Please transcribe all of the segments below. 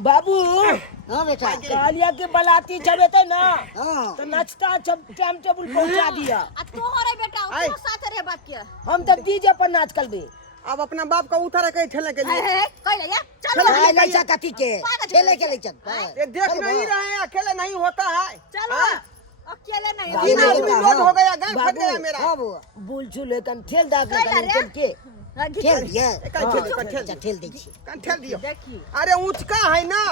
बाबू हाँ बेटा कालिया के बलाती जब थे ना हाँ तो नाचता जब टाइम टेबल पहुंचा दिया। तू हो रे बेटा तू साथ रे बाप के हम तब डीजे पर नाच कर बे। अब अपना बाप का उतारे कहीं ठेले के लिए कह ले चलो चलो ले जा कथी के खेले के ले चल ये देख नहीं रहे हैं अकेले नहीं होता है। चलो अकेले नहीं तीन आदमी लोड हो गया गाय फट गया मेरा। हाँ बुआ बुल चुले कन ठेल दा के के खेल दिया ठेल दे ठेल दियो। अरे ऊंचका है ना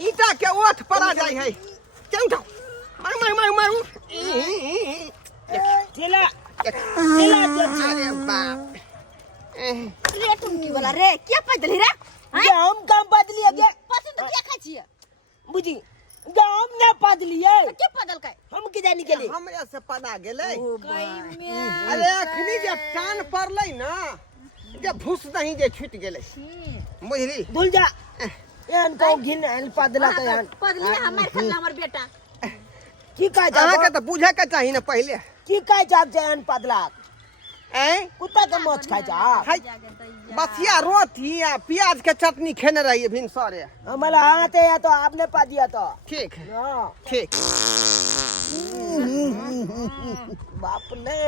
ईटा के ओठ पर आ जाए है क्यों उठाओ मार मार मार मार ठेला अरे बाप रे तुम की बोला रे क्या बदली रे ये हम काम बदली है के पसंद तो क्या खाची है बुझी गाम ना बदली है तो क्या बदल का हम के जाने के लिए हमरा से पना गेले। कई में अरे अखनी जे कान पड़ले ना जे भूस नहीं जे छूट गेले बुझली भूल जा यान को घिन एन पदला के यान बदली हमार खल्ला हमर बेटा की का जा अहाँ के तो बुझे के चाहिए ना पहले की का जा एन पदला ए कुत्ता के मोच खा जा हाय बसिया रोटी या प्याज के चटनी खेने रहिए भिन सारे हमारा हाथ है या तो आपने पा दिया तो ठीक हाँ ठीक बाप ने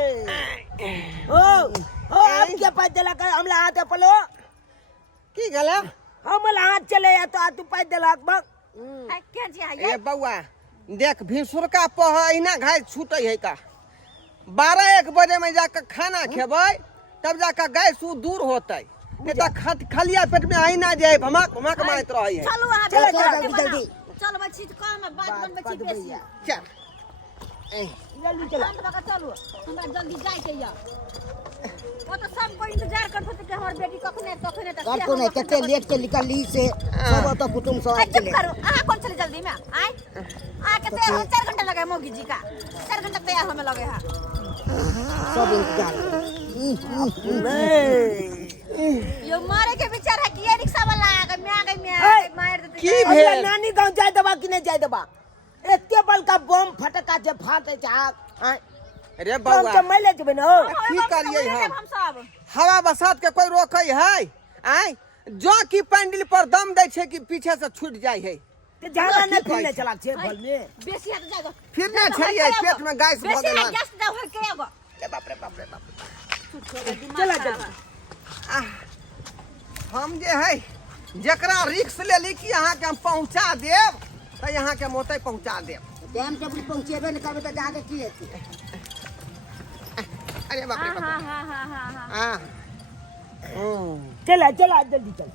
ओ आप क्या पास चला कर हमला हाथ है पलो की गला हमला हाथ चले या तो आ तू पास चला बक क्या जी है ए बउआ देख भिनसुर का पहना घाय छूटे है का 12-1 बजे में जाकर खाना खेबै तब जाकर गैस दूर होते नहीं तो खलिया पेट में आई ना जाए भमक भमक मारत रही है। चलो वहां चलो, चलो जल्दी। चलो बच्ची कम बात बन बच्ची बेसी चल जल्दी चला चलो हमरा जल्दी जाए के या वो तो सब कोई इंतजार करत कि हमर बेटी कखने तखने तक कर को नहीं कते लेट के निकली से सब तो कुटुंब सब चुप करो आ कौन चले जल्दी में आए आ के तैयार हो 4 घंटा लगे मोगी जी का 4 घंटा तैयार होने लगे हां सब इंतजार यो मारे के विचार है कि ये रिक्शा वाला आ गए मैं आ गई मैं मार देते की अरे भेल नानी गांव जाए दबा कि नहीं जाए दबा एते बल का बम फटका जे फाटे जाक अरे बम बउआ के मैले जबे न की करिए हम हम सब हवा बसात के कोई रोके है आय जो की पैंडल पर दम दे छे कि पीछे से छूट जाए है ते जाना न फिरने चला छे बल में बेसी हाथ जाएगा फिर ना छड़िए पेट में गैस बेसी भगल हाथ गैस दो है के एगो बाप रे बाप रे बाप चला चला हम जे है जकरा रिक्स ले ली कि यहाँ के हम पहुँचा देव तो यहाँ के मोते पहुँचा देव टाइम टेबल पहुंचेबे न करबे त जाके की हेतै अरे बाप रे बाप हां हां हां हां हाँ चला चला जल्दी चल